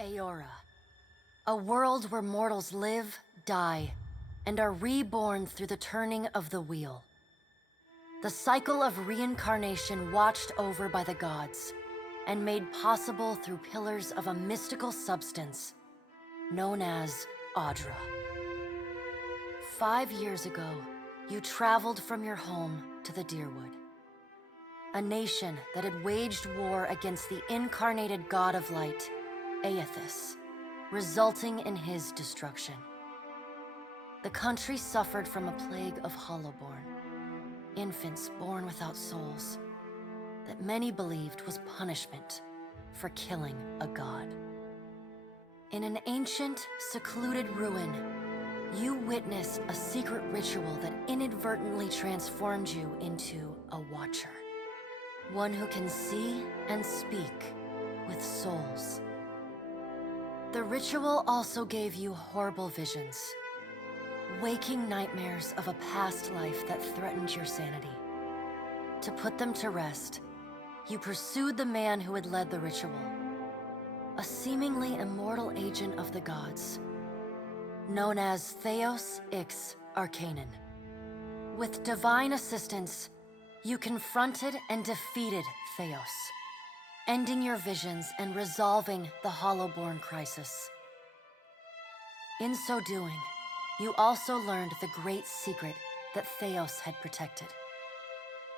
Aora, a world where mortals live, die, and are reborn through the turning of the wheel. The cycle of reincarnation watched over by the gods, and made possible through pillars of a mystical substance known as Audra. 5 years ago, you traveled from your home to the Deerwood, a nation that had waged war against the incarnated god of light, Aethys, resulting in his destruction. The country suffered from a plague of Hollowborn, infants born without souls, that many believed was punishment for killing a god. In an ancient, secluded ruin, you witnessed a secret ritual that inadvertently transformed you into a Watcher. One who can see and speak with souls. The ritual also gave you horrible visions, waking nightmares of a past life that threatened your sanity. To put them to rest, you pursued the man who had led the ritual, a seemingly immortal agent of the gods, known as Theos Ix Arcanon. With divine assistance, you confronted and defeated Theos, ending your visions and resolving the Hollowborn crisis. In so doing, you also learned the great secret that Theos had protected.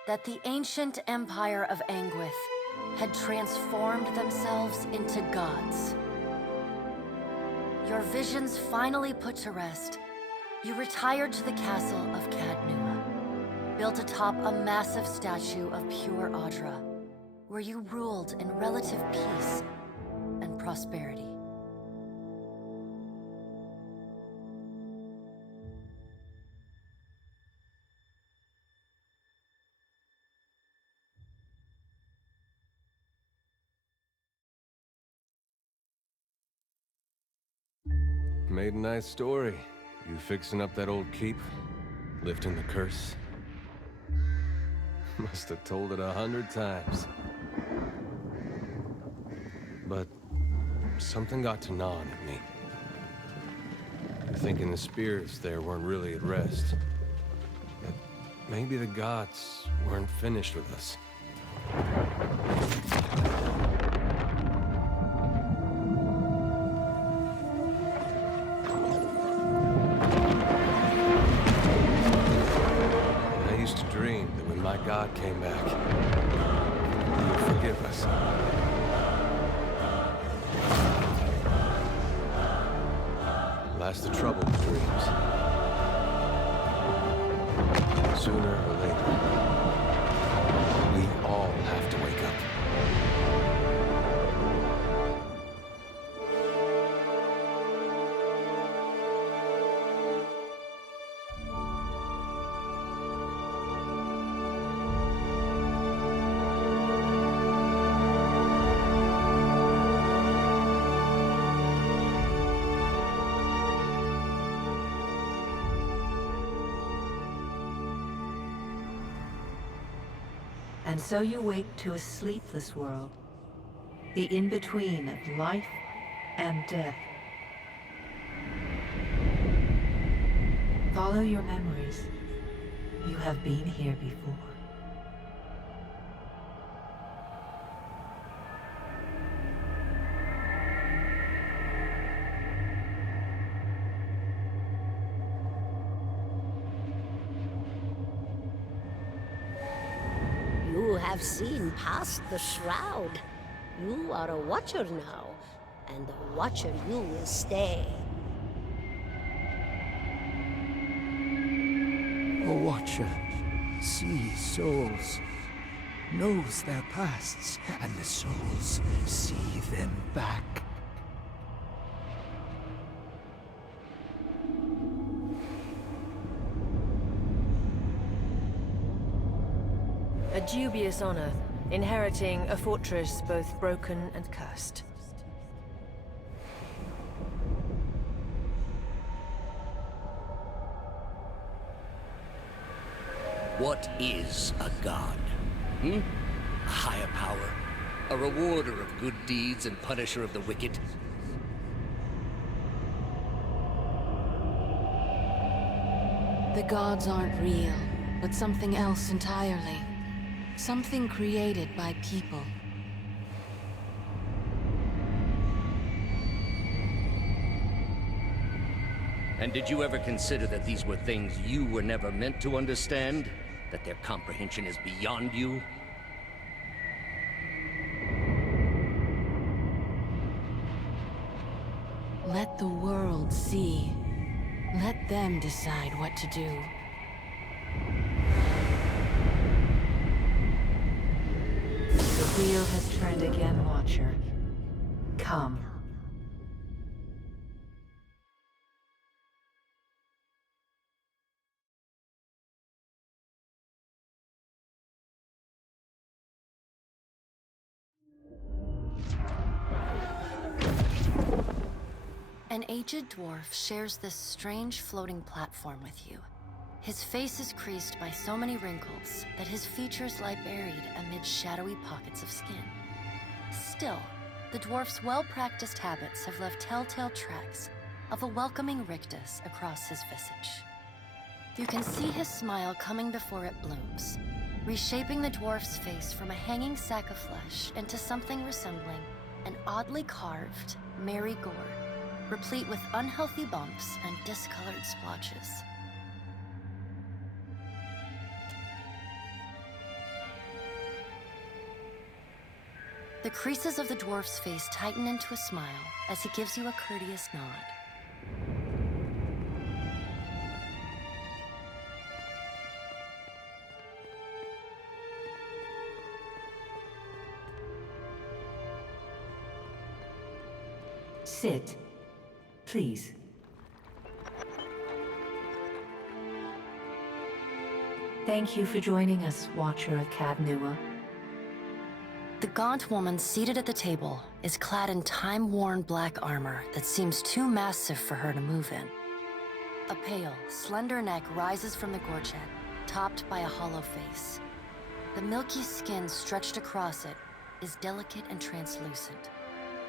That the ancient empire of Anguith had transformed themselves into gods. Your visions finally put to rest, you retired to the castle of Cadnua, built atop a massive statue of pure Audra, where you ruled in relative peace and prosperity. Made a nice story. You fixing up that old keep? Lifting the curse? Must have told it 100 times. But something got to gnawing at me. Thinking the spirits there weren't really at rest. That maybe the gods weren't finished with us. My God came back. He would forgive us. Last the trouble with dreams. Sooner or later, we all have to wake up. And so you wake to a sleepless world, the in-between of life and death. Follow your memories. You have been here before. You have seen past the shroud. You are a Watcher now, and a Watcher you will stay. A Watcher sees souls, knows their pasts, and the souls see them back. A dubious honor, inheriting a fortress both broken and cursed. What is a god? A higher power? A rewarder of good deeds and punisher of the wicked? The gods aren't real, but something else entirely. Something created by people. And did you ever consider that these were things you were never meant to understand? That their comprehension is beyond you? Let the world see. Let them decide what to do. The wheel has turned again, Watcher. Come. An aged dwarf shares this strange floating platform with you. His face is creased by so many wrinkles that his features lie buried amid shadowy pockets of skin. Still, the dwarf's well-practiced habits have left telltale tracks of a welcoming rictus across his visage. You can see his smile coming before it blooms, reshaping the dwarf's face from a hanging sack of flesh into something resembling an oddly carved, merry gourd, replete with unhealthy bumps and discolored splotches. The creases of the dwarf's face tighten into a smile as he gives you a courteous nod. Sit. Please. Thank you for joining us, Watcher of Cadnua. The gaunt woman seated at the table is clad in time-worn black armor that seems too massive for her to move in. A pale, slender neck rises from the gorget, topped by a hollow face. The milky skin stretched across it is delicate and translucent,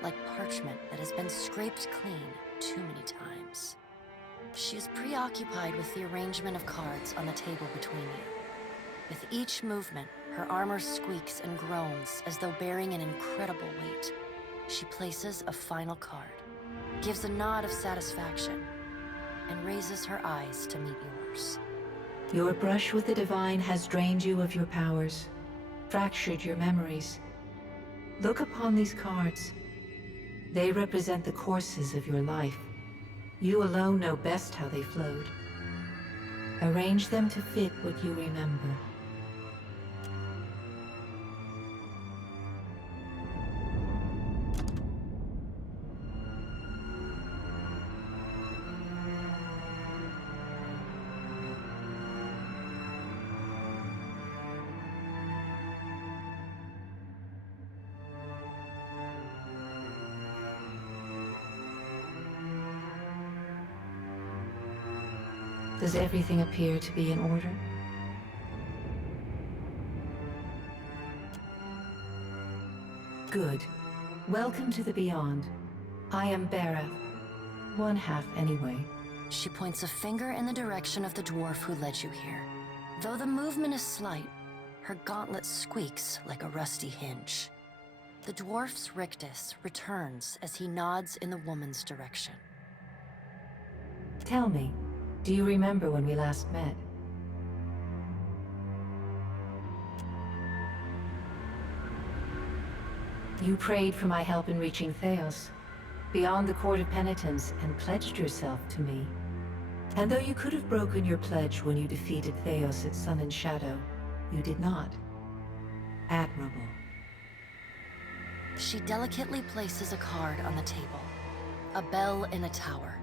like parchment that has been scraped clean too many times. She is preoccupied with the arrangement of cards on the table between you. With each movement, her armor squeaks and groans as though bearing an incredible weight. She places a final card, gives a nod of satisfaction, and raises her eyes to meet yours. Your brush with the divine has drained you of your powers, fractured your memories. Look upon these cards. They represent the courses of your life. You alone know best how they flowed. Arrange them to fit what you remember. Does everything appear to be in order? Good. Welcome to the Beyond. I am Bera. One half, anyway. She points a finger in the direction of the dwarf who led you here. Though the movement is slight, her gauntlet squeaks like a rusty hinge. The dwarf's rictus returns as he nods in the woman's direction. Tell me, do you remember when we last met? You prayed for my help in reaching Theos, beyond the Court of Penitence, and pledged yourself to me. And though you could have broken your pledge when you defeated Theos at Sun and Shadow, you did not. Admirable. She delicately places a card on the table. A bell in a tower.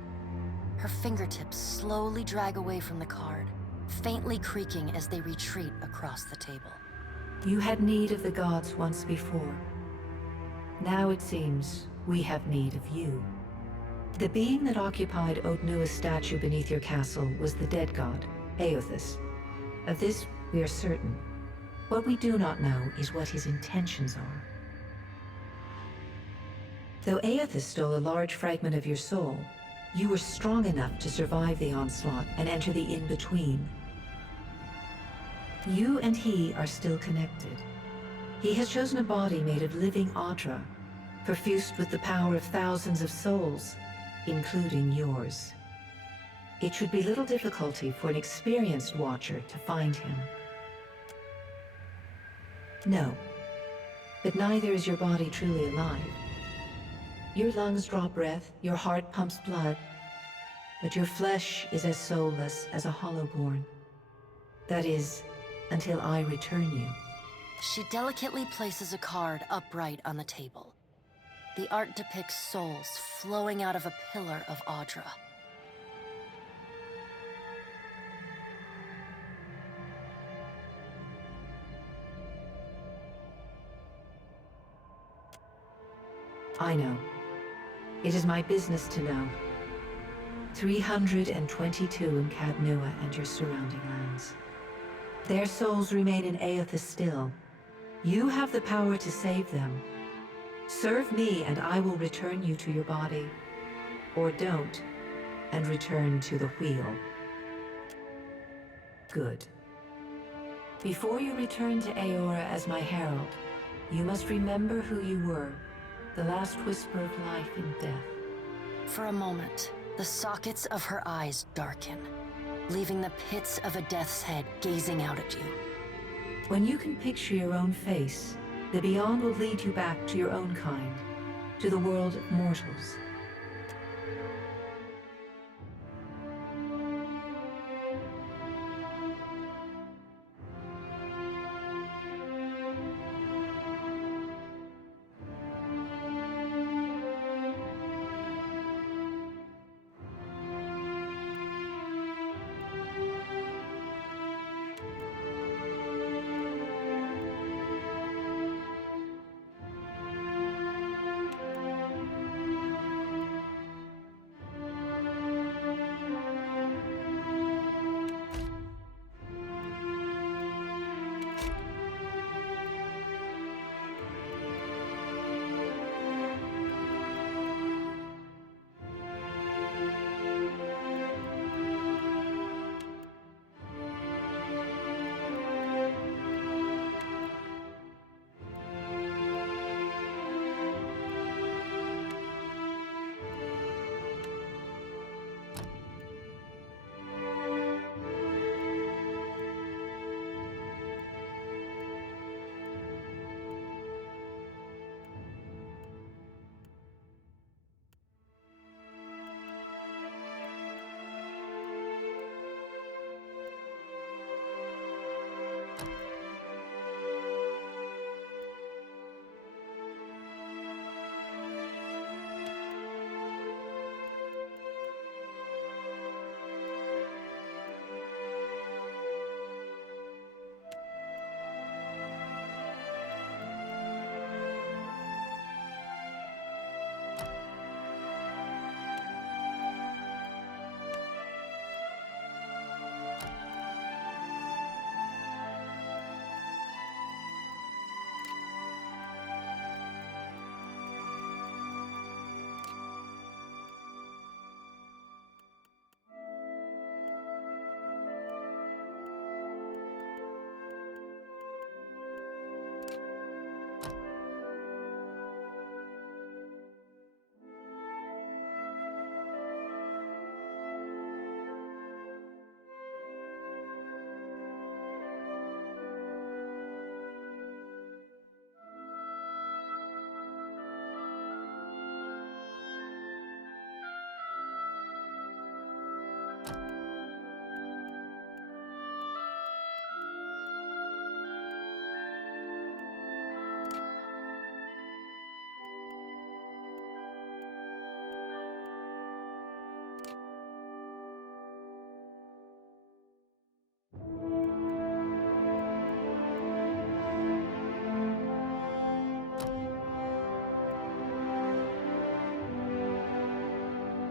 Her fingertips slowly drag away from the card, faintly creaking as they retreat across the table. You had need of the gods once before. Now it seems we have need of you. The being that occupied Odnua's statue beneath your castle was the dead god, Aothus. Of this we are certain. What we do not know is what his intentions are. Though Aothus stole a large fragment of your soul, You were strong enough to survive the onslaught and enter the in-between. You and he are still connected. He has chosen a body made of living Audra, perfused with the power of thousands of souls, including yours. It should be little difficulty for an experienced Watcher to find him. No, but neither is your body truly alive. Your lungs draw breath, your heart pumps blood, but your flesh is as soulless as a Hollowborn. That is, until I return you. She delicately places a card upright on the table. The art depicts souls flowing out of a pillar of Audra. I know. It is my business to know. 322 in Cadnua and your surrounding lands. Their souls remain in Aethys still. You have the power to save them. Serve me and I will return you to your body. Or don't, and return to the wheel. Good. Before you return to Aora as my herald, you must remember who you were. The last whisper of life and death. For a moment, the sockets of her eyes darken, leaving the pits of a death's head gazing out at you. When you can picture your own face, the Beyond will lead you back to your own kind, to the world of mortals.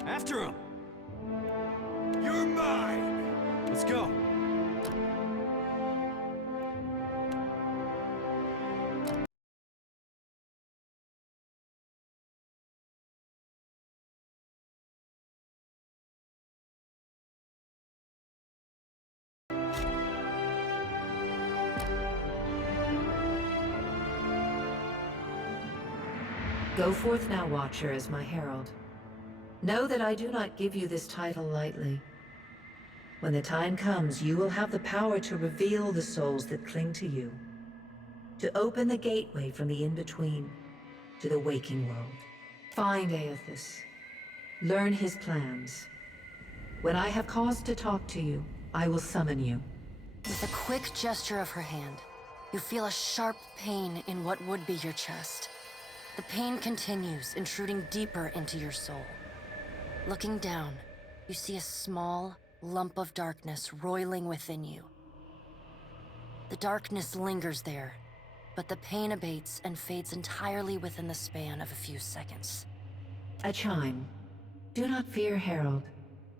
After him! You're mine! Let's go. Go forth now, Watcher, as my herald. Know that I do not give you this title lightly. When the time comes, you will have the power to reveal the souls that cling to you, to open the gateway from the in-between to the waking world. Find Aethys. Learn his plans. When I have cause to talk to you, I will summon you. With a quick gesture of her hand, you feel a sharp pain in what would be your chest. The pain continues, intruding deeper into your soul. Looking down, you see a small lump of darkness roiling within you. The darkness lingers there, but the pain abates and fades entirely within the span of a few seconds. A chime. Do not fear, Herald.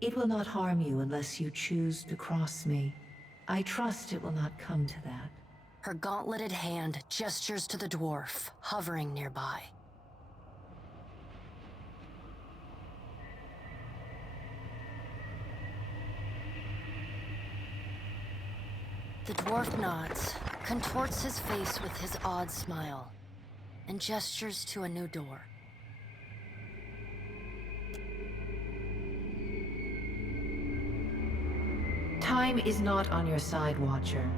It will not harm you unless you choose to cross me. I trust it will not come to that. Her gauntleted hand gestures to the dwarf, hovering nearby. The dwarf nods, contorts his face with his odd smile, and gestures to a new door. Time is not on your side, Watcher.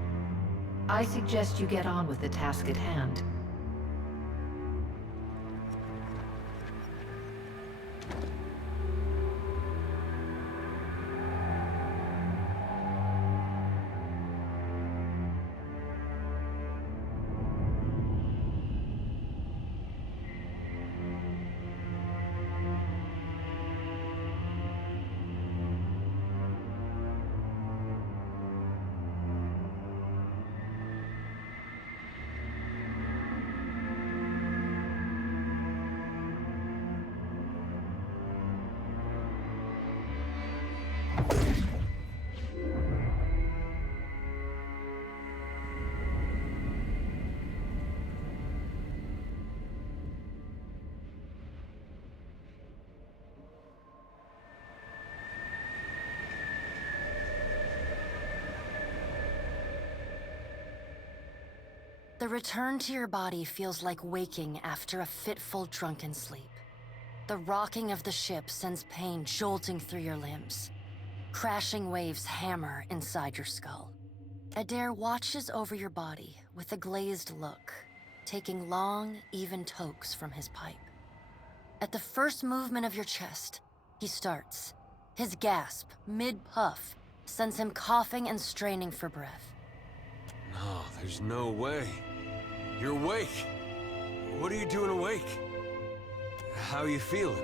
I suggest you get on with the task at hand. The return to your body feels like waking after a fitful drunken sleep. The rocking of the ship sends pain jolting through your limbs. Crashing waves hammer inside your skull. Adair watches over your body with a glazed look, taking long, even tokes from his pipe. At the first movement of your chest, he starts. His gasp, mid-puff, sends him coughing and straining for breath. No, there's no way. You're awake. What are you doing awake? How are you feeling?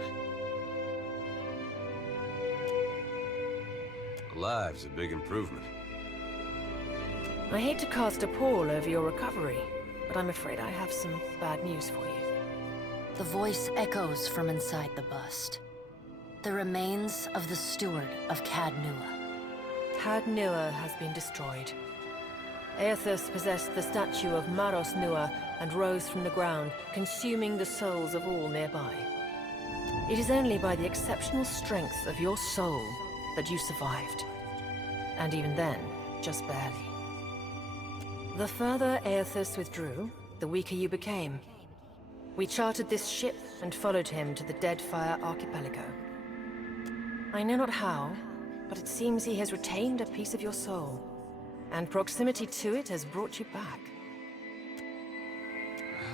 Alive's a big improvement. I hate to cast a pall over your recovery, but I'm afraid I have some bad news for you. The voice echoes from inside the bust. The remains of the steward of Cad Nua. Cad Nua has been destroyed. Aethys possessed the statue of Maros Nua and rose from the ground, consuming the souls of all nearby. It is only by the exceptional strength of your soul that you survived. And even then, just barely. The further Aethys withdrew, the weaker you became. We chartered this ship and followed him to the Deadfire archipelago. I know not how, but it seems he has retained a piece of your soul. And proximity to it has brought you back.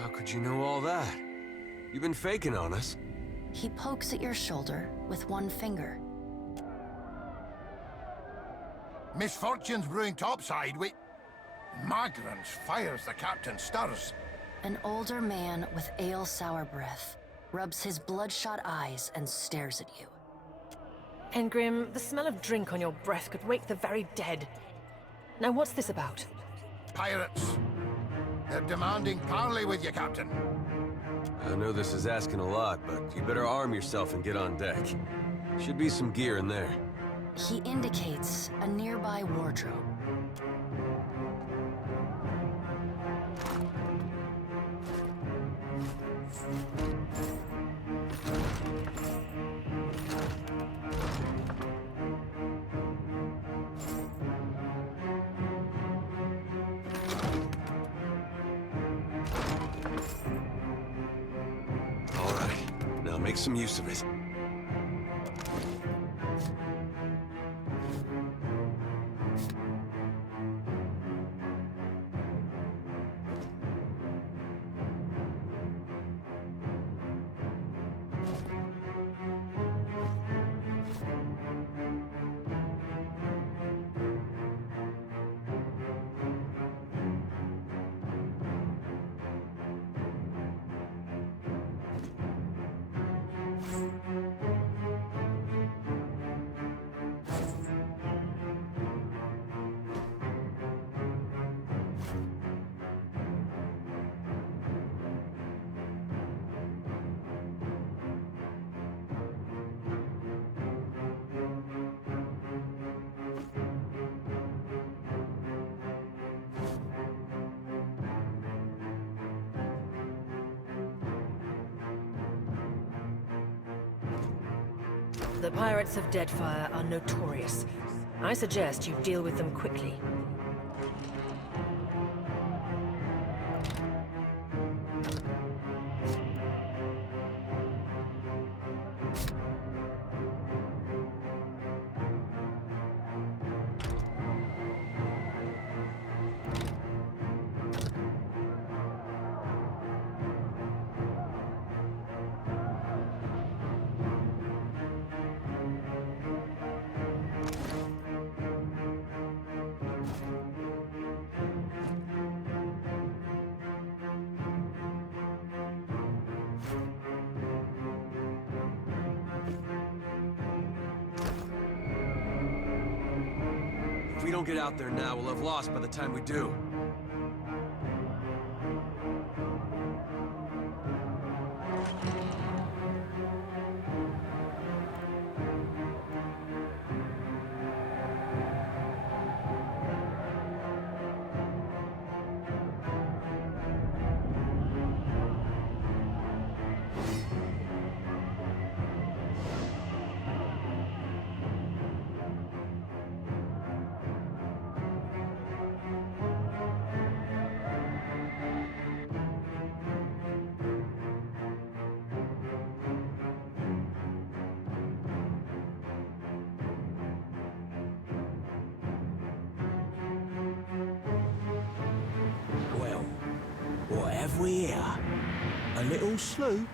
How could you know all that? You've been faking on us. He pokes at your shoulder with one finger. Misfortune's brewing topside. Magrans fires the captain stirs. An older man with ale-sour breath rubs his bloodshot eyes and stares at you. Engrim, the smell of drink on your breath could wake the very dead. Now what's this about? Pirates. They're demanding parley with you, Captain. I know this is asking a lot, but you better arm yourself and get on deck. Should be some gear in there. He indicates a nearby wardrobe. All make some use of it. The pirates of Deadfire are notorious. I suggest you deal with them quickly. If we don't get out there now, we'll have lost by the time we do. What have we here? A little sloop?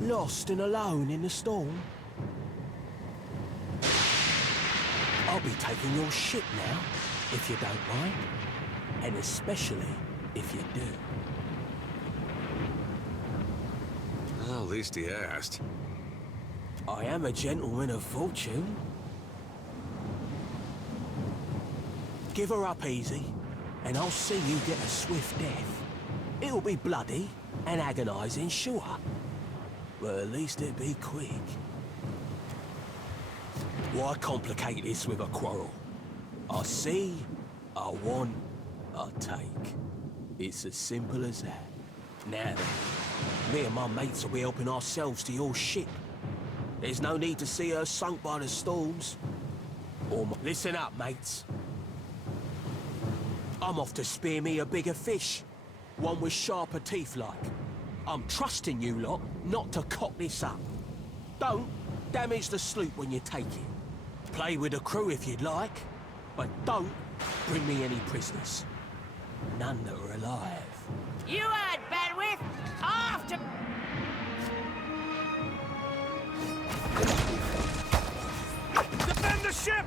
Lost and alone in the storm? I'll be taking your ship now, if you don't mind. And especially if you do. Well, at least he asked. I am a gentleman of fortune. Give her up easy, and I'll see you get a swift death. It'll be bloody and agonizing, sure. But at least it'll be quick. Why complicate this with a quarrel? I see, I want, I take. It's as simple as that. Now then, me and my mates will be helping ourselves to your ship. There's no need to see her sunk by the storms. Listen up, mates. I'm off to spear me a bigger fish. One with sharper teeth like. I'm trusting you lot not to cock this up. Don't damage the sloop when you take it. Play with the crew if you'd like, but don't bring me any prisoners. None that are alive. You heard, Bedwyth! After... Defend the ship!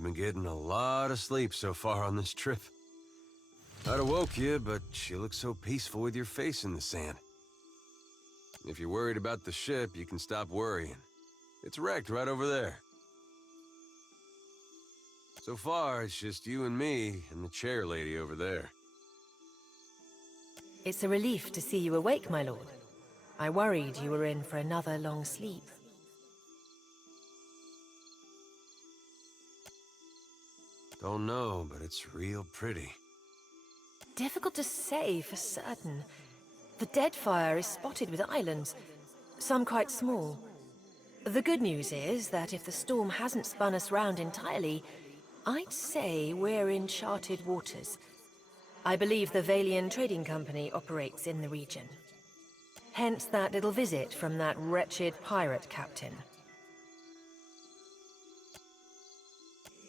You've been getting a lot of sleep so far on this trip. I'd have woke you, but you look so peaceful with your face in the sand. If you're worried about the ship, you can stop worrying. It's wrecked right over there. So far, it's just you and me and the chair lady over there. It's a relief to see you awake, my lord. I worried you were in for another long sleep. Don't know, but it's real pretty. Difficult to say for certain. The Deadfire is spotted with islands, some quite small. The good news is that if the storm hasn't spun us round entirely, I'd say we're in charted waters. I believe the Valian Trading Company operates in the region. Hence that little visit from that wretched pirate captain.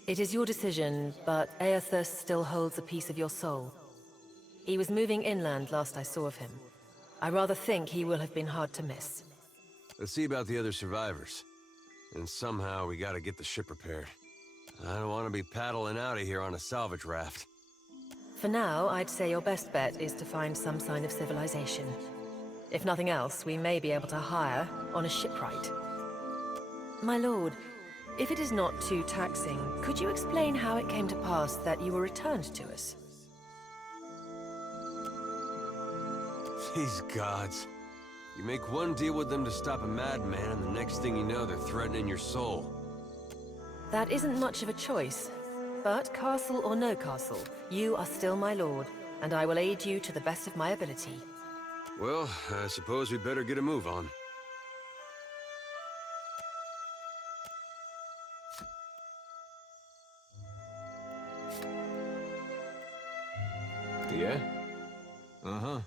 It is your decision, but Aethus still holds a piece of your soul. He was moving inland last I saw of him. I rather think he will have been hard to miss. Let's see about the other survivors. And somehow we gotta get the ship repaired. I don't want to be paddling out of here on a salvage raft. For now, I'd say your best bet is to find some sign of civilization. If nothing else, we may be able to hire on a shipwright. My lord, if it is not too taxing, could you explain how it came to pass that you were returned to us? These gods. You make one deal with them to stop a madman, and the next thing you know, they're threatening your soul. That isn't much of a choice. But castle or no castle, you are still my lord, and I will aid you to the best of my ability. Well, I suppose we better get a move on. Yeah? Uh-huh.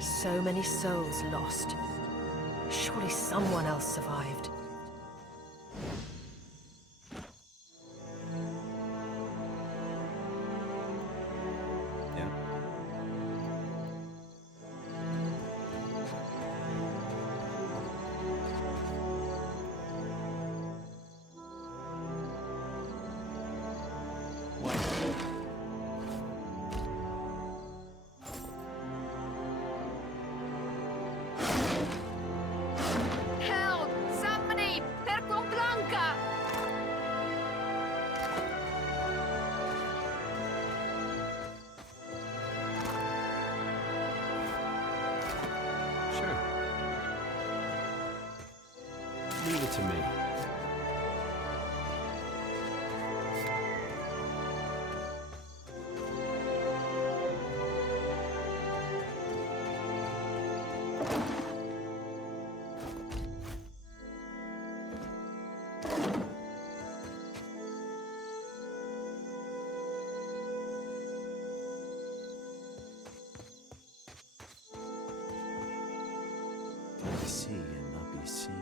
So many souls lost. Surely someone else survived. Yeah. Help! Somebody! Per Blanca! Sure. Leave it to me. See and not be seen.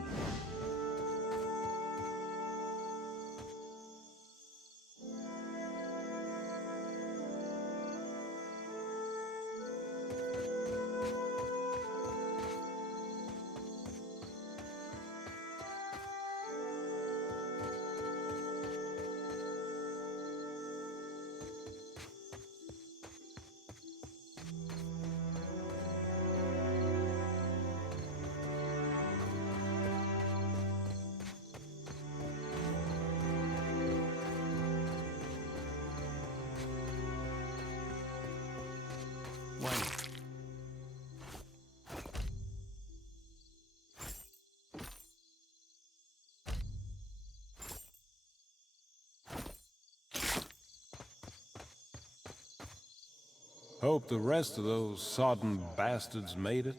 Hope the rest of those sodden bastards made it.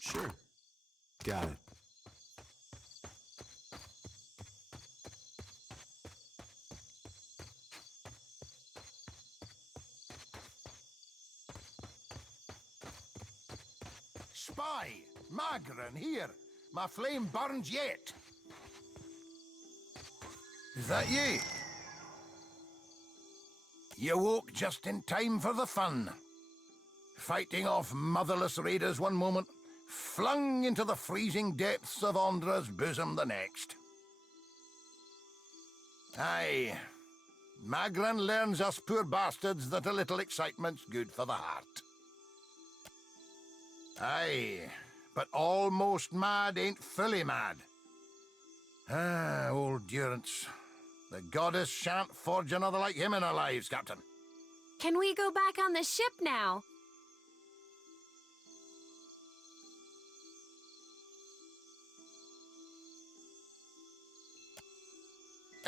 Sure. Got it. spy! Magran, here! My flame burns yet! Is that ye? You woke just in time for the fun. Fighting off motherless raiders one moment, flung into the freezing depths of Ondra's bosom the next. Aye, Magran learns us poor bastards that a little excitement's good for the heart. Aye, but almost mad ain't fully mad. Ah, old Durance. The goddess shan't forge another like him in our lives, Captain. Can we go back on the ship now?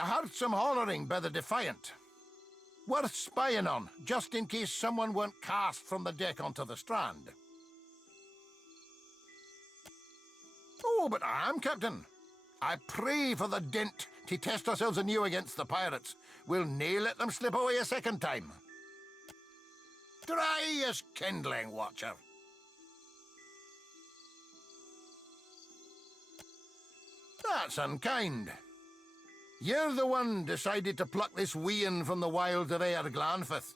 I heard some hollering by the Defiant. Worth spying on, just in case someone weren't cast from the deck onto the strand. Oh, but I am, Captain. I pray for the dint to test ourselves anew against the pirates. We'll nae let them slip away a second time. Dry as kindling, Watcher. That's unkind. You're the one decided to pluck this wean from the wilds of Aer Glanfith.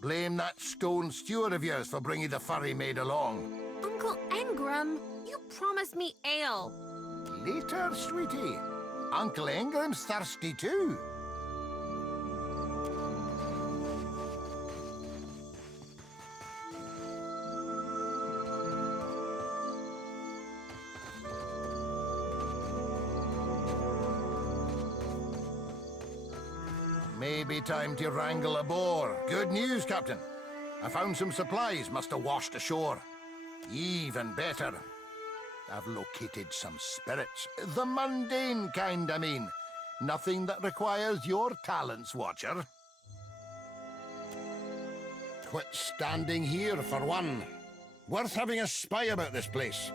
Blame that stone steward of yours for bringing the furry maid along. Uncle Engram, you promised me ale. Later, sweetie. Uncle Engram's thirsty too. Maybe time to wrangle a boar. Good news, Captain. I found some supplies must have washed ashore. Even better. I've located some spirits. The mundane kind, I mean. Nothing that requires your talents, Watcher. Quit standing here, for one. Worth having a spy about this place.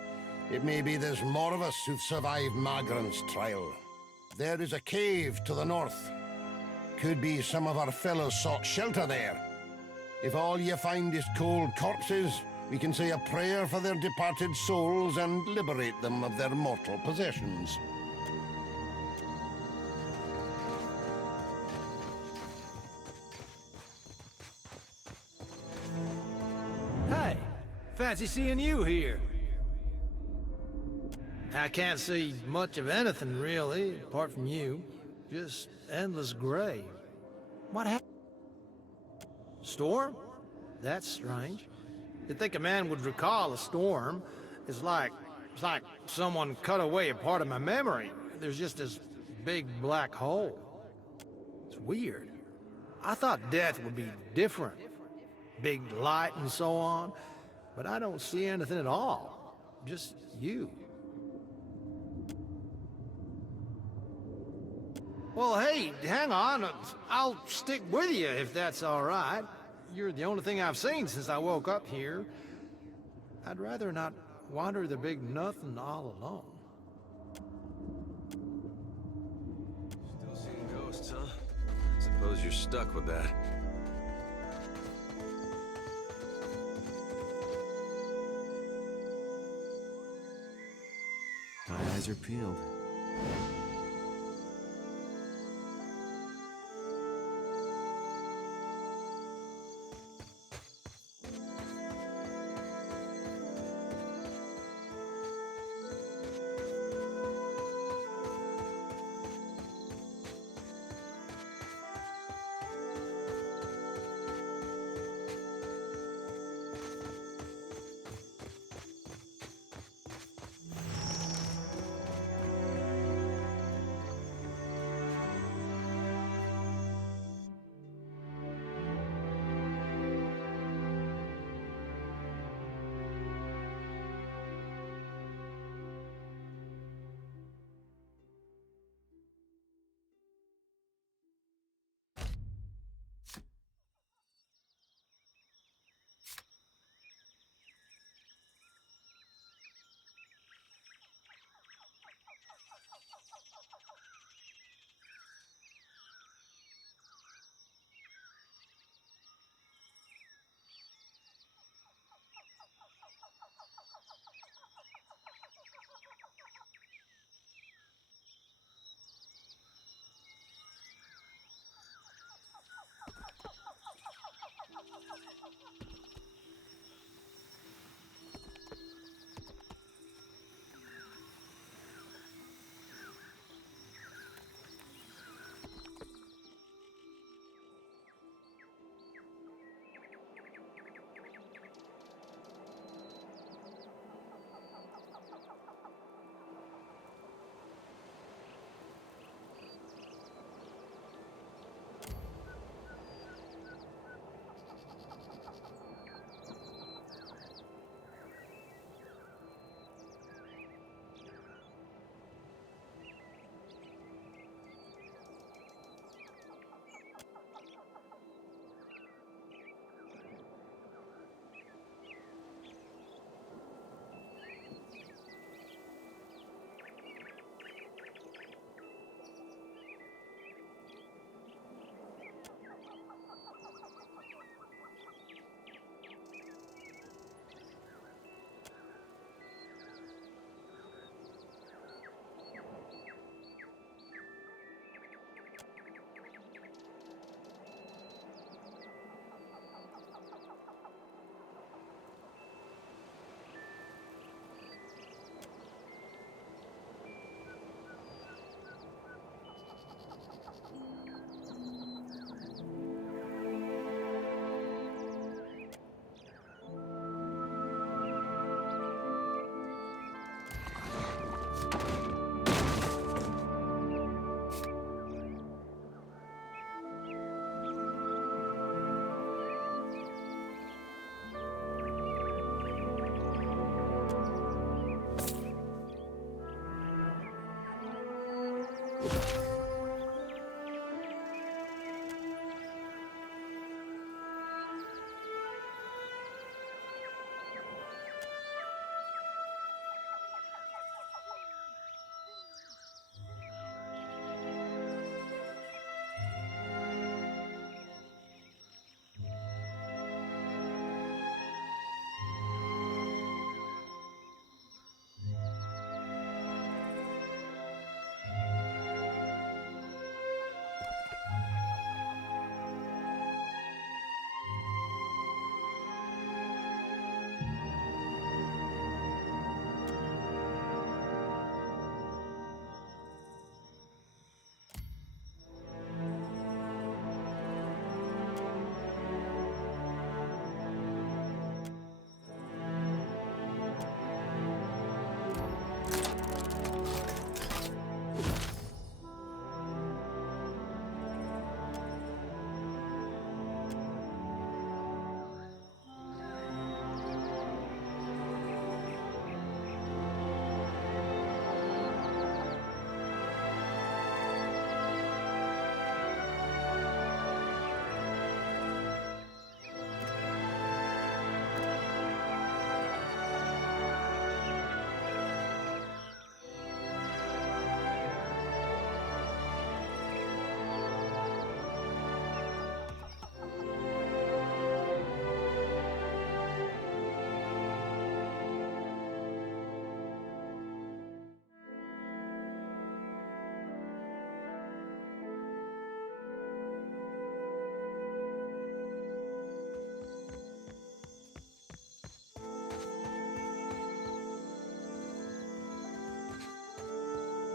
It may be there's more of us who've survived Magran's trial. There is a cave to the north. Could be some of our fellows sought shelter there. If all you find is cold corpses, we can say a prayer for their departed souls and liberate them of their mortal possessions. Hey, fancy seeing you here. I can't see much of anything, really, apart from you. Just endless gray. What happened? Storm? That's strange. You'd think a man would recall a storm. It's like someone cut away a part of my memory. There's just this big black hole. It's weird. I thought death would be different. Big light and so on. But I don't see anything at all. Just you. Well, hey, hang on. I'll stick with you if that's all right. You're the only thing I've seen since I woke up here. I'd rather not wander the big nothing all alone. Still seeing ghosts, huh? Suppose you're stuck with that. My eyes are peeled.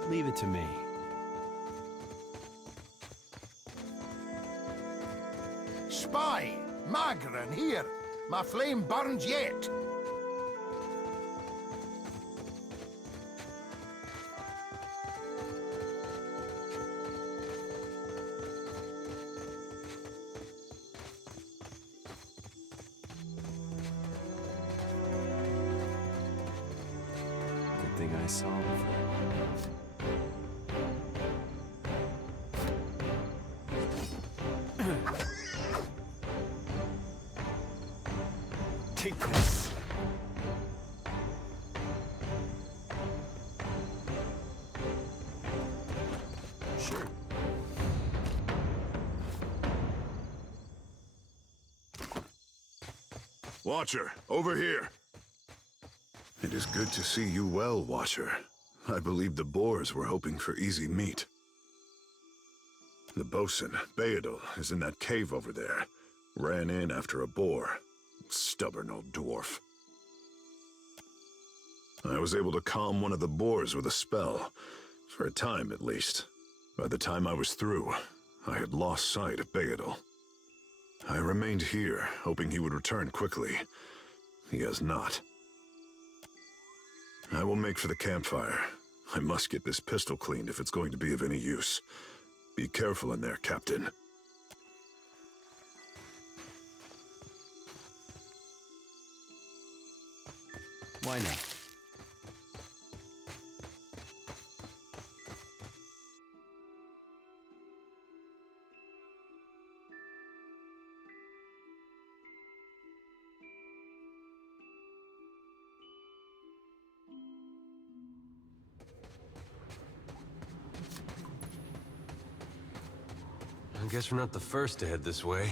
Leave it to me. Spy! Magran, here! My flame burns yet! Good thing I saw him. Take this. Sure. Watcher, over here. It is good to see you well, Watcher. I believe the Boers were hoping for easy meat. The bosun, Beadle, is in that cave over there. Ran in after a boar. Stubborn old dwarf. I was able to calm one of the boars with a spell. For a time, at least. By the time I was through, I had lost sight of Beadle. I remained here, hoping he would return quickly. He has not. I will make for the campfire. I must get this pistol cleaned if it's going to be of any use. Be careful in there, Captain. Why not? I guess we're not the first to head this way.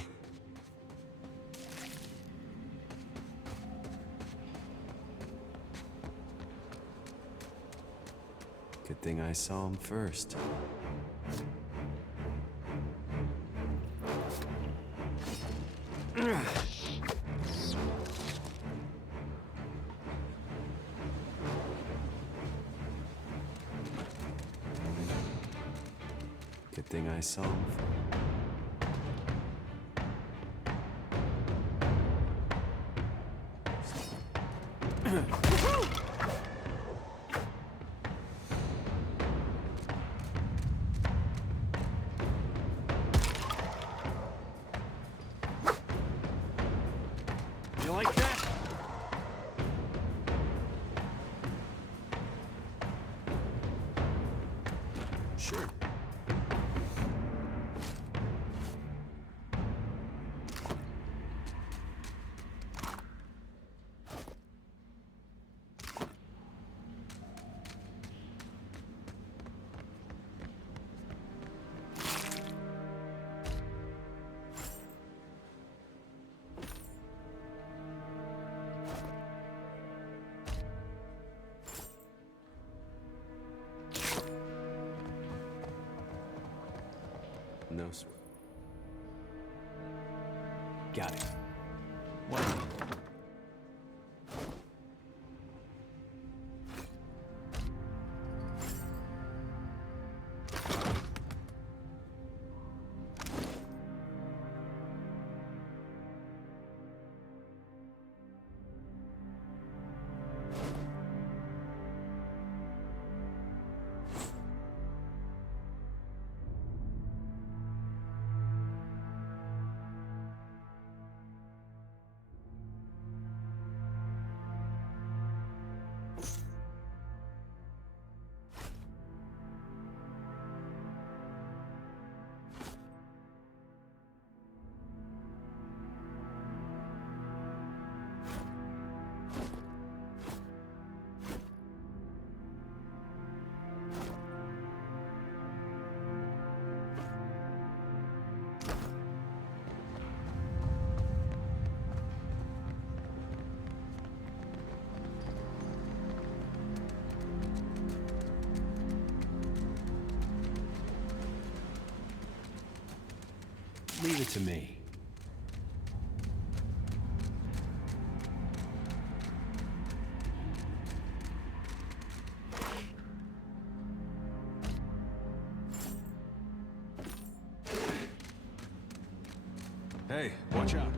Good thing I saw him first. Good thing I saw him first. You like that? Sure. No sweat. Got it. What? Leave it to me. Hey, watch out.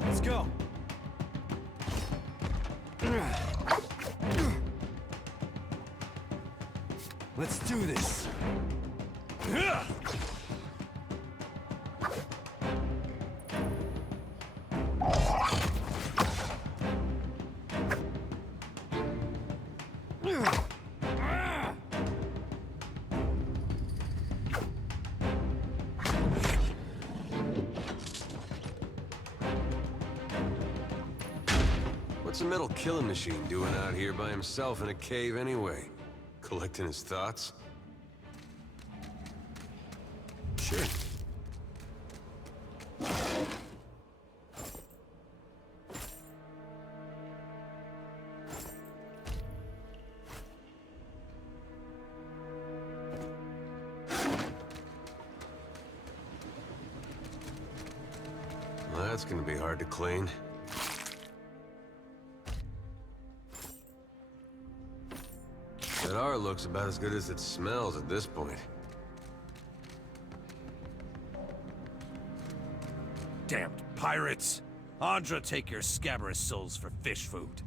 Let's go. Let's do this. What's a metal killing machine doing out here by himself in a cave anyway? Collecting his thoughts? Sure. Well, that's gonna be hard to clean. That art looks about as good as it smells at this point. Damned pirates! Andra, take your scabrous souls for fish food.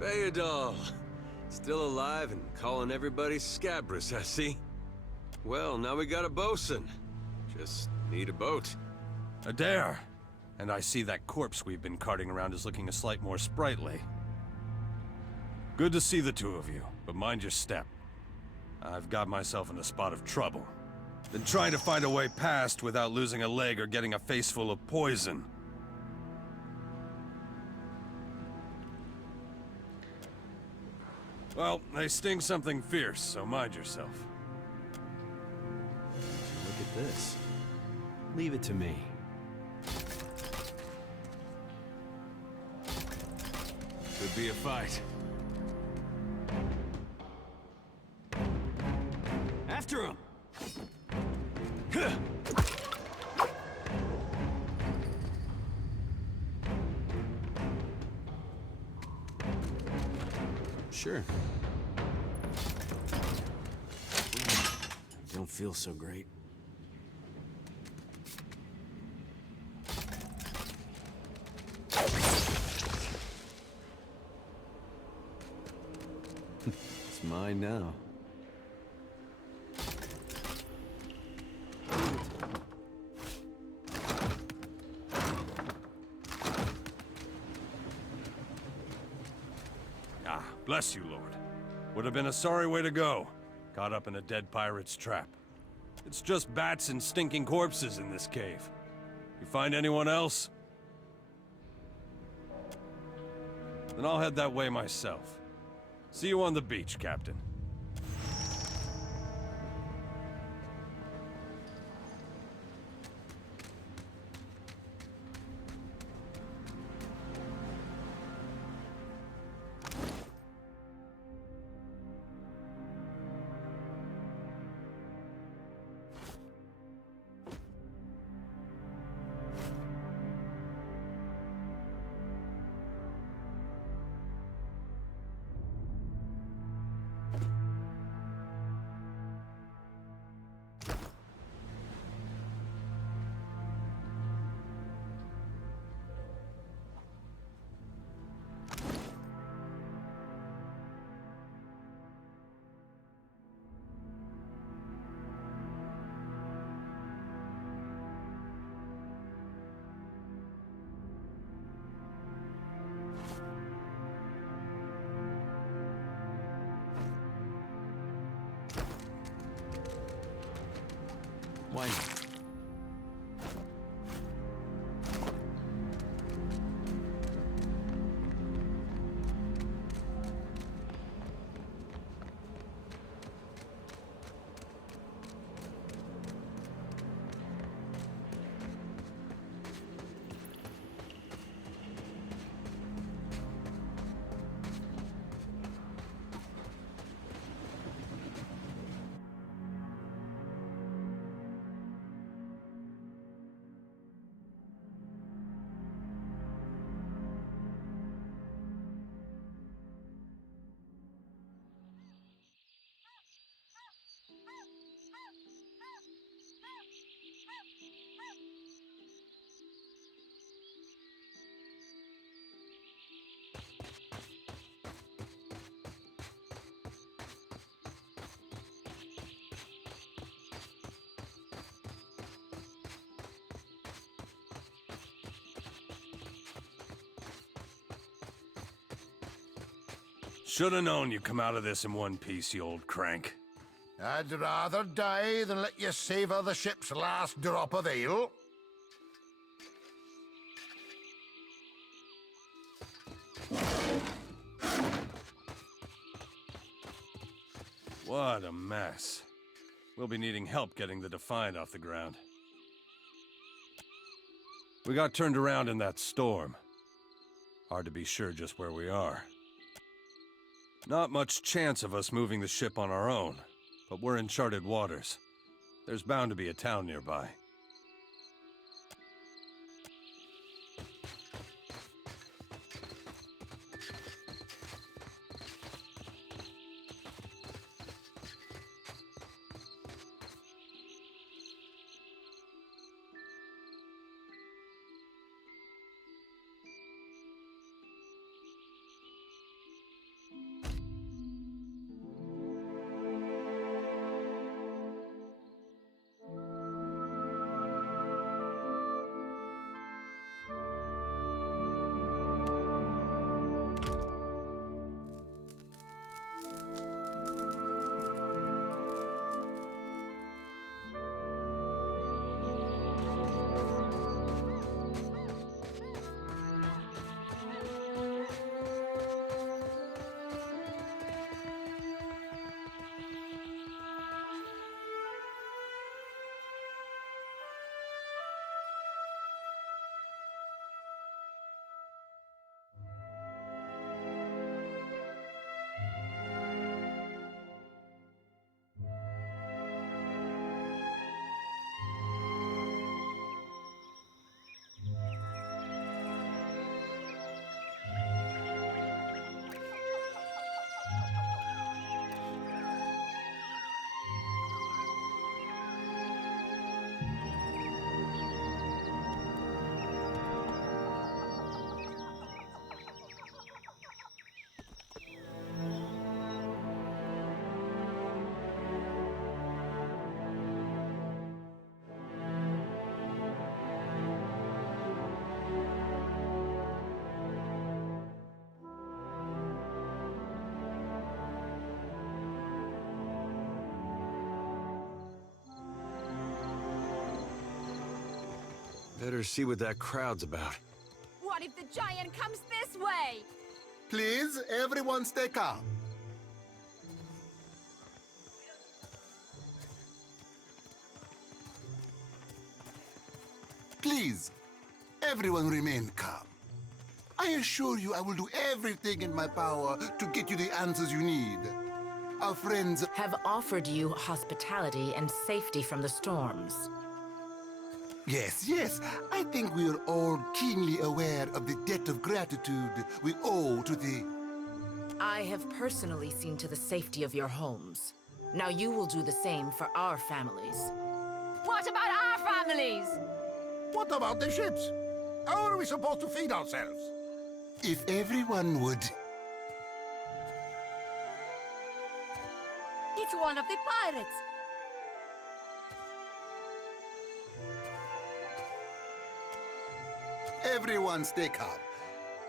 Bayadol! Still alive and calling everybody scabrous, I see. Well, now we got a bosun. Just need a boat. Adair! And I see that corpse we've been carting around is looking a slight more sprightly. Good to see the two of you, but mind your step. I've got myself in a spot of trouble. Been trying to find a way past without losing a leg or getting a face full of poison. Well, they sting something fierce, so mind yourself. Look at this. Leave it to me. Could be a fight. After him! Sure. Don't feel so great. It's mine now. Bless you, Lord. Would have been a sorry way to go. Caught up in a dead pirate's trap. It's just bats and stinking corpses in this cave. You find anyone else? Then I'll head that way myself. See you on the beach, Captain. Why not? Should have known you'd come out of this in one piece, you old crank. I'd rather die than let you savor the ship's last drop of ale. What a mess. We'll be needing help getting the Defiant off the ground. We got turned around in that storm. Hard to be sure just where we are. Not much chance of us moving the ship on our own, but we're in charted waters. There's bound to be a town nearby. Better see what that crowd's about. What if the giant comes this way? Please, everyone stay calm. Please, everyone remain calm. I assure you I will do everything in my power to get you the answers you need. Our friends have offered you hospitality and safety from the storms. Yes, yes. I think we are all keenly aware of the debt of gratitude we owe to the... I have personally seen to the safety of your homes. Now you will do the same for our families. What about our families? What about the ships? How are we supposed to feed ourselves? If everyone would... It's one of the pirates. Everyone stay calm.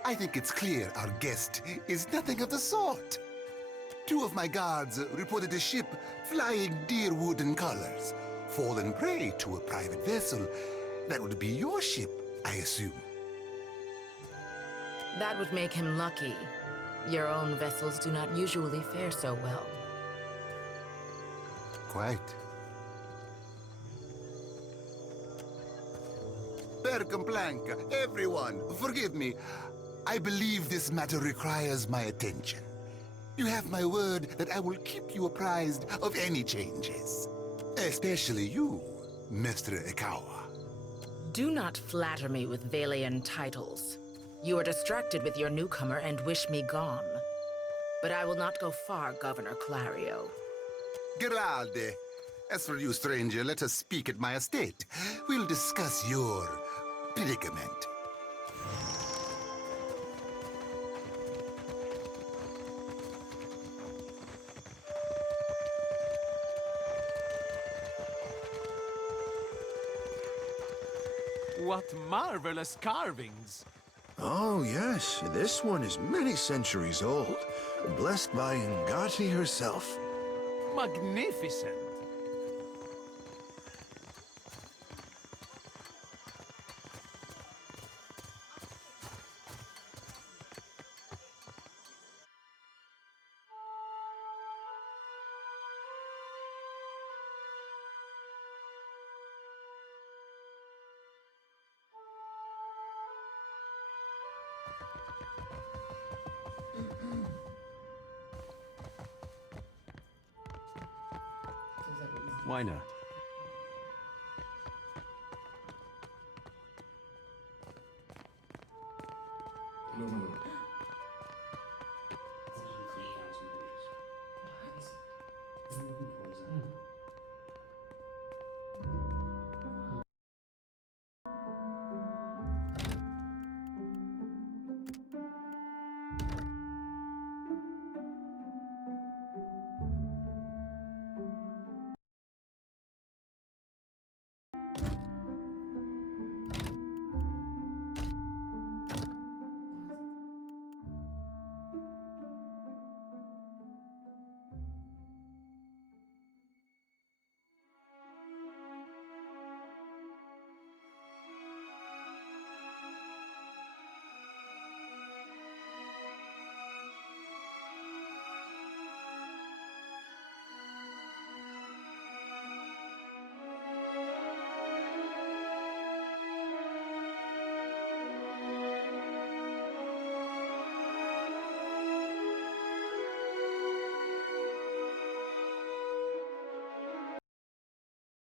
I think it's clear our guest is nothing of the sort. 2 of my guards reported a ship flying deer wooden colors. fallen prey to a private vessel. That would be your ship, I assume. That would make him lucky. Your own vessels do not usually fare so well. Quite. Per complanca, everyone, forgive me. I believe this matter requires my attention. You have my word that I will keep you apprised of any changes. Especially you, Mr. Ikawa. Do not flatter me with Valian titles. You are distracted with your newcomer and wish me gone. But I will not go far, Governor Clario. Geralde. As for you, stranger, let us speak at my estate. We'll discuss your predicament. What marvelous carvings! Oh, yes. This one is many centuries old. Blessed by Ngati herself. Magnificent! Why not?